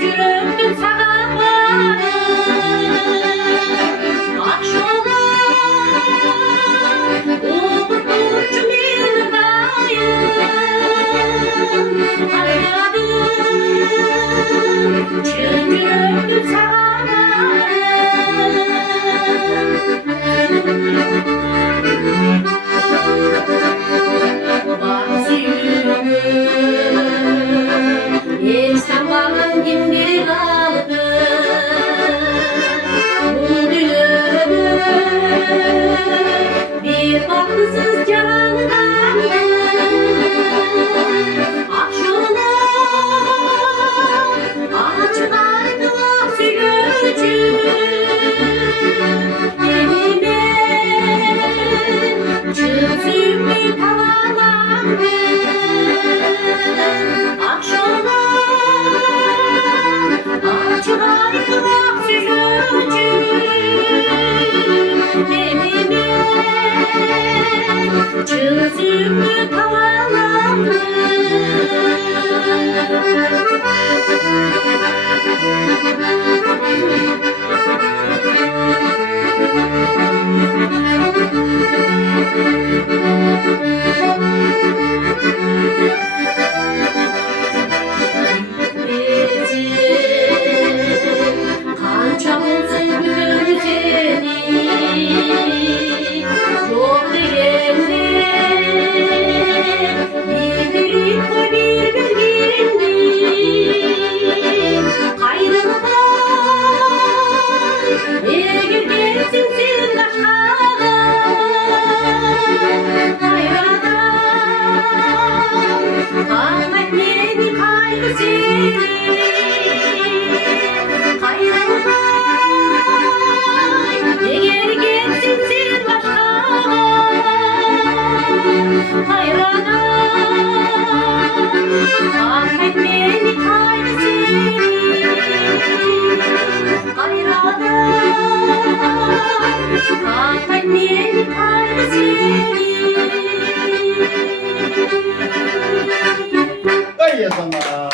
жүрөктүн сага барып акшола угутучу мени дайым айладым чын жүрөктүн сага барып Эсенбаев кимди калды бул дүйнөдө бир бактысыз жаны калды акшола ачык айтылып сүйлөчү эми мен чын сүймөй таланамын акшола ачык айтылып сүйлөчү эми мен чын сүймөй таланамын Kança bulsun gülüm seni Yok degende Bildirin koy bir bilgindi Kayrılmay Eğer gelsin sen başkaga Hayradan Kalmak meni kaygı seni Eğer gelsin sen başkaga hayranım Kalmak beni kaygı seni hayranım Kalmak beni kaygı seni Ay ya sana.